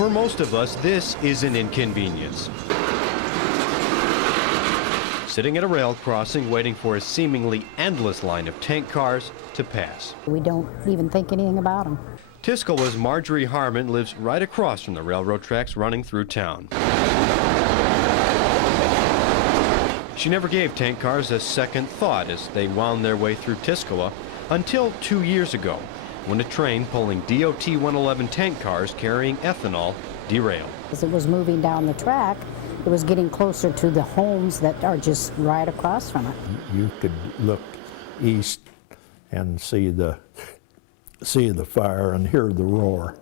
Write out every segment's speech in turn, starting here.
For most of us, this is an inconvenience. Sitting at a rail crossing, waiting for a seemingly endless line of tank cars to pass. We don't even think anything about them. Tuscola's Marjorie Harmon lives right across from the railroad tracks running through town. She never gave tank cars a second thought as they wound their way through Tuscola until 2 years ago, when a train pulling DOT 111 tank cars carrying ethanol derailed. As it was moving down the track, it was getting closer to the homes that are just right across from it. You could look east and see the fire and hear the roar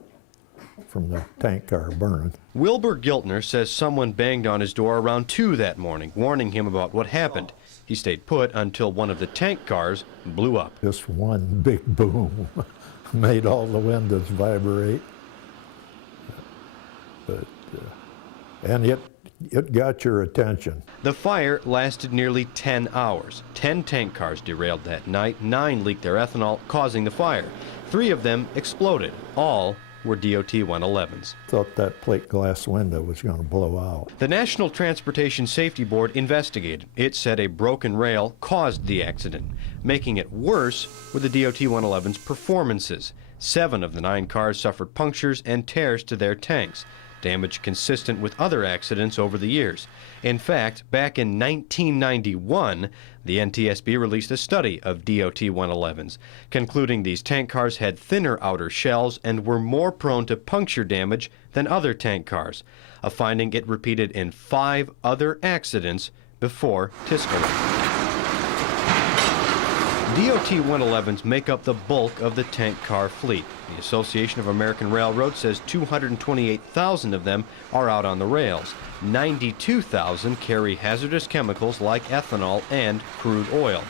from the tank car burning. Wilbur Giltner says someone banged on his door around 2 that morning, warning him about what happened. He stayed put until one of the tank cars blew up. Just one big boom made all the windows vibrate. But, and it got your attention. The fire lasted nearly 10 hours. 10 tank cars derailed that night. 9 leaked their ethanol, causing the fire. 3 of them exploded. All were DOT 111s. Thought that plate glass window was going to blow out. The National Transportation Safety Board investigated. It said a broken rail caused the accident. Making it worse were the DOT 111's performances. 7 of the 9 cars suffered punctures and tears to their tanks, damage consistent with other accidents over the years. In fact, back in 1991, the NTSB released a study of DOT 111s, concluding these tank cars had thinner outer shells and were more prone to puncture damage than other tank cars, a finding it repeated in 5 other accidents before Tuscola. DOT 111s make up the bulk of the tank car fleet. The Association of American Railroads says 228,000 of them are out on the rails. 92,000 carry hazardous chemicals like ethanol and crude oil.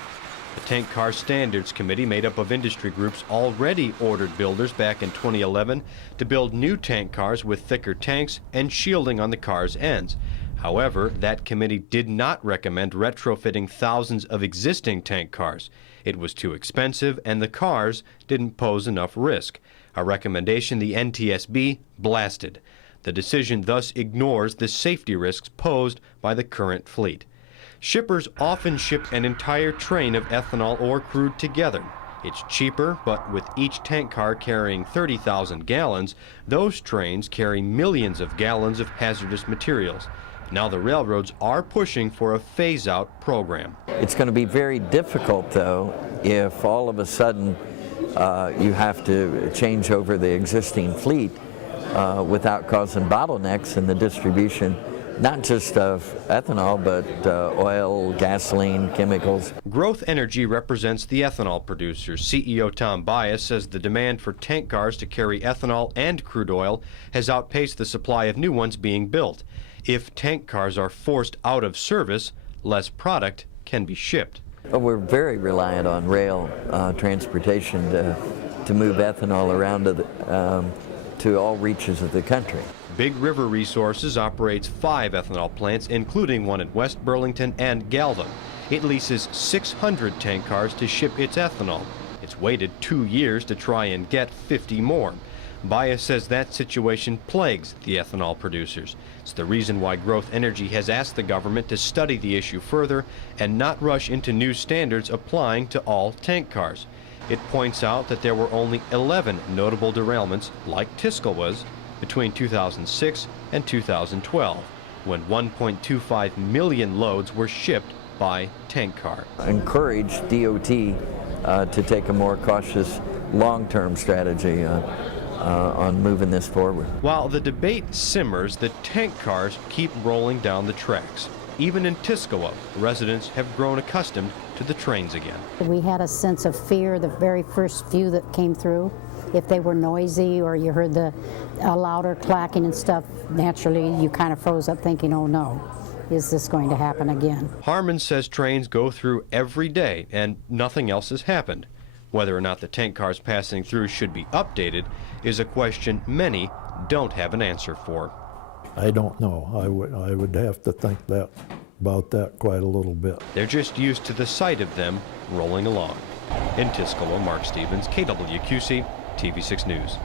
The Tank Car Standards Committee, made up of industry groups, already ordered builders back in 2011 to build new tank cars with thicker tanks and shielding on the car's ends. However, that committee did not recommend retrofitting thousands of existing tank cars. It was too expensive and the cars didn't pose enough risk, a recommendation the NTSB blasted. The decision thus ignores the safety risks posed by the current fleet. Shippers often ship an entire train of ethanol or crude together. It's cheaper, but with each tank car carrying 30,000 gallons, those trains carry millions of gallons of hazardous materials. Now the railroads are pushing for a phase-out program. It's going to be very difficult, though, if all of a sudden you have to change over the existing fleet without causing bottlenecks in the distribution, not just of ethanol, but oil, gasoline, chemicals. Growth Energy represents the ethanol producers. CEO Tom Bias says the demand for tank cars to carry ethanol and crude oil has outpaced the supply of new ones being built. If tank cars are forced out of service, less product can be shipped. We're very reliant on rail transportation to move ethanol around to all reaches of the country. Big River Resources operates 5 ethanol plants, including one at West Burlington and Galva. It leases 600 tank cars to ship its ethanol. It's waited 2 years to try and get 50 more. Bias says that situation plagues the ethanol producers. It's the reason why Growth Energy has asked the government to study the issue further and not rush into new standards applying to all tank cars. It points out that there were only 11 notable derailments, like Tuscola's, between 2006 and 2012, when 1.25 million loads were shipped by tank car. Encourage DOT to take a more cautious long-term strategy on moving this forward. While the debate simmers, the tank cars keep rolling down the tracks. Even in Tuscola, residents have grown accustomed to the trains again. We had a sense of fear the very first few that came through. If they were noisy or you heard the louder clacking and stuff, naturally you kind of froze up thinking, oh no, is this going to happen again? Harmon says trains go through every day and nothing else has happened. Whether or not the tank cars passing through should be updated is a question many don't have an answer for. I don't know. I would have to think about that quite a little bit. They're just used to the sight of them rolling along. In Tuscola, Mark Stevens, KWQC, TV6 News.